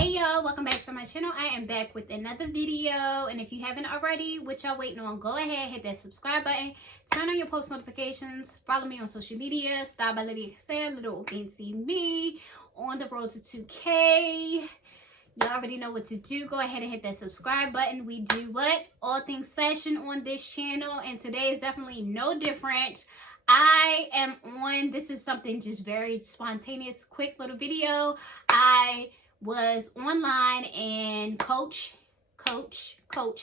Hey y'all, welcome back to my channel. I am back with another video, and if you haven't already, what y'all waiting on, go ahead, hit that subscribe button, turn on your post notifications, follow me on social media, styledbylydiacassia, Littleohfancyme, on the road to 2K. You already know what to do. Go ahead and hit that subscribe button. We do what? All things fashion on this channel, and today is definitely no different. I am on, this is something just very spontaneous, quick little video. I was online and Coach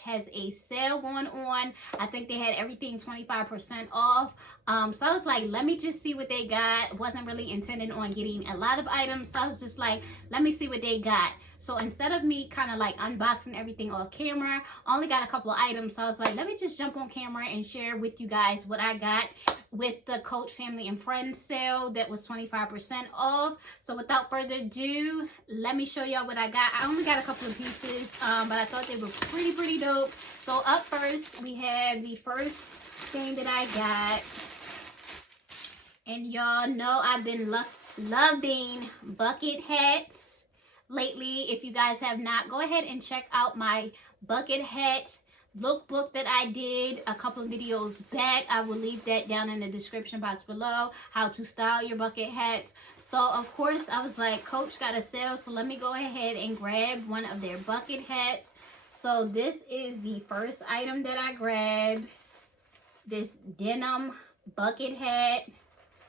has a sale going on. I think they had everything 25% off. So I was like, let me just see what they got. Wasn't really intending on getting a lot of items, so I was just like, let me see what they got. So instead of me kind of like unboxing everything off camera, I only got a couple of items. So I was like, let me just jump on camera and share with you guys what I got with the Coach Family and Friends sale that was 25% off. So without further ado, let me show y'all what I got. I only got a couple of pieces, but I thought they were pretty dope. So up first, we have the first thing that I got. And y'all know I've been loving bucket hats lately. If you guys have not, go ahead and check out my bucket hat lookbook that I did a couple of videos back. I will leave that down in the description box below, how to style your bucket hats. So of course I was like, Coach got a sale, so let me go ahead and grab one of their bucket hats. So this is the first item that I grabbed, this denim bucket hat.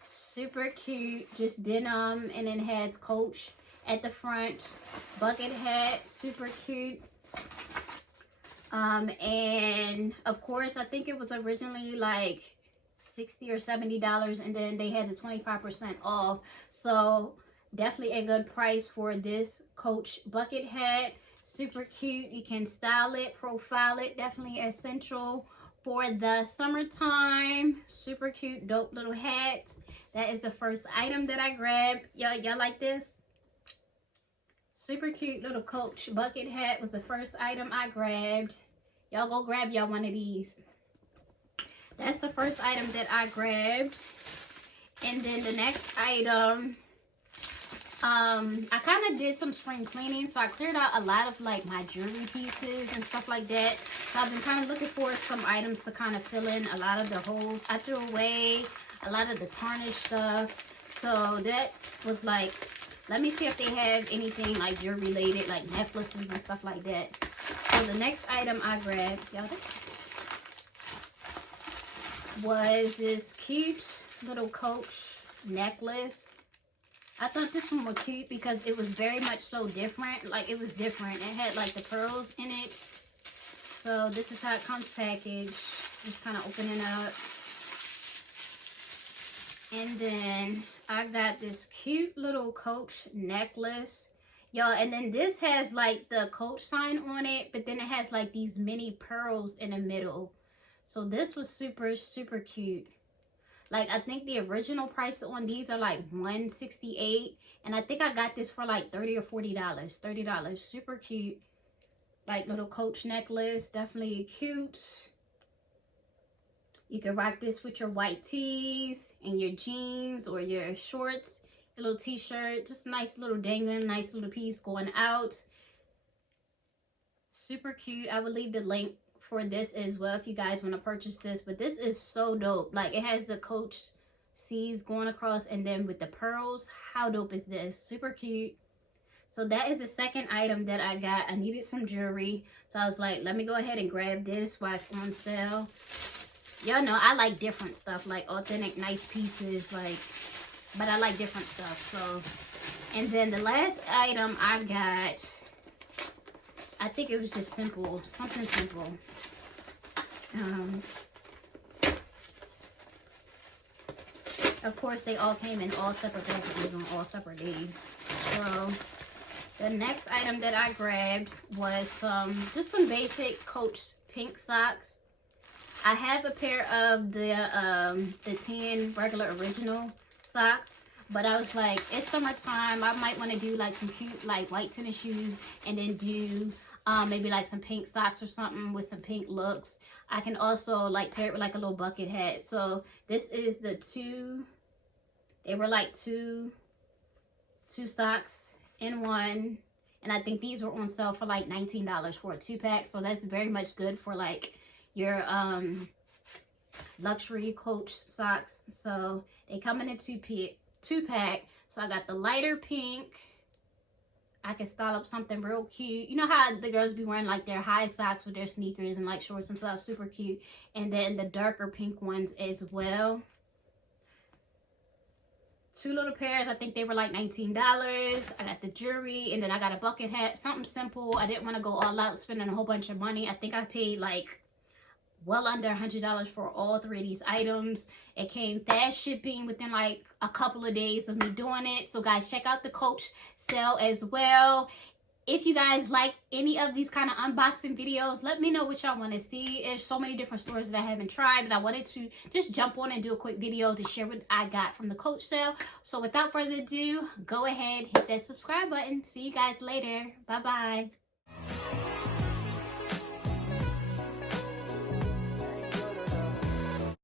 Super cute, just denim, and then has Coach at the front. Bucket hat, super cute. And of course I think it was originally like $60 or $70, and then they had the 25% off, so definitely a good price for this Coach bucket hat. Super cute. You can style it, profile it, definitely essential for the summertime. Super cute, dope little hat. That is the first item that I grabbed. Y'all like this? Super cute little Coach bucket hat was the first item I grabbed. Y'all go grab y'all one of these. That's the first item that I grabbed. And then the next item, I kind of did some spring cleaning, so I cleared out a lot of like my jewelry pieces and stuff like that. So I've been kind of looking for some items to kind of fill in a lot of the holes. I threw away a lot of the tarnished stuff, so that was like, let me see if they have anything like jewelry related, like necklaces and stuff like that. So the next item I grabbed, y'all, was this cute little Coach necklace. I thought this one was cute because it was very much so different. Like, it was different. It had like the pearls in it. So this is how it comes packaged. Just kind of opening up. And then I got this cute little Coach necklace. Y'all, and then this has like the Coach sign on it, but then it has like these mini pearls in the middle. So this was super cute. Like, I think the original price on these are like $168, and I think I got this for like $30 or $40. Super cute, like little Coach necklace. Definitely cute. You can rock this with your white tees and your jeans or your shorts, a little t-shirt. Just a nice little dangling, nice little piece going out. Super cute. I will leave the link for this as well if you guys want to purchase this, but this is so dope. Like, it has the Coach C's going across, and then with the pearls. How dope is this? Super cute. So that is the second item that I got. I needed some jewelry, so I was like, let me go ahead and grab this while it's on sale. Y'all know I like different stuff, like authentic nice pieces, like, but I like different stuff. So, and then the last item I got, I think it was just simple, something simple. Of course, they all came in all separate packages on all separate days. So the next item that I grabbed was just some basic Coach pink socks. I have a pair of the 10 regular original socks, but I was like, it's summertime. I might want to do like some cute like white tennis shoes, and then do maybe like some pink socks or something with some pink looks. I can also like pair it with like a little bucket hat. So this is the two, they were like two socks in one, And I think these were on sale for like $19 for a 2-pack. So that's very much good for like your luxury Coach socks. So they come in a 2-pack. So I got the lighter pink. I can style up something real cute. You know how the girls be wearing like their high socks with their sneakers and like shorts and stuff, super cute. And then the darker pink ones as well. 2 little pairs. I think they were like $19. I got the jewelry, and then I got a bucket hat. Something simple. I didn't want to go all out spending a whole bunch of money. I think I paid like well under $100 for all 3 of these items. It came fast shipping within like a couple of days of me doing it. So guys, check out the Coach sale as well. If you guys like any of these kind of unboxing videos, let me know what y'all want to see. There's so many different stores that I haven't tried, but I wanted to just jump on and do a quick video to share what I got from the Coach sale. So without further ado, go ahead, hit that subscribe button. See you guys later. Bye-bye.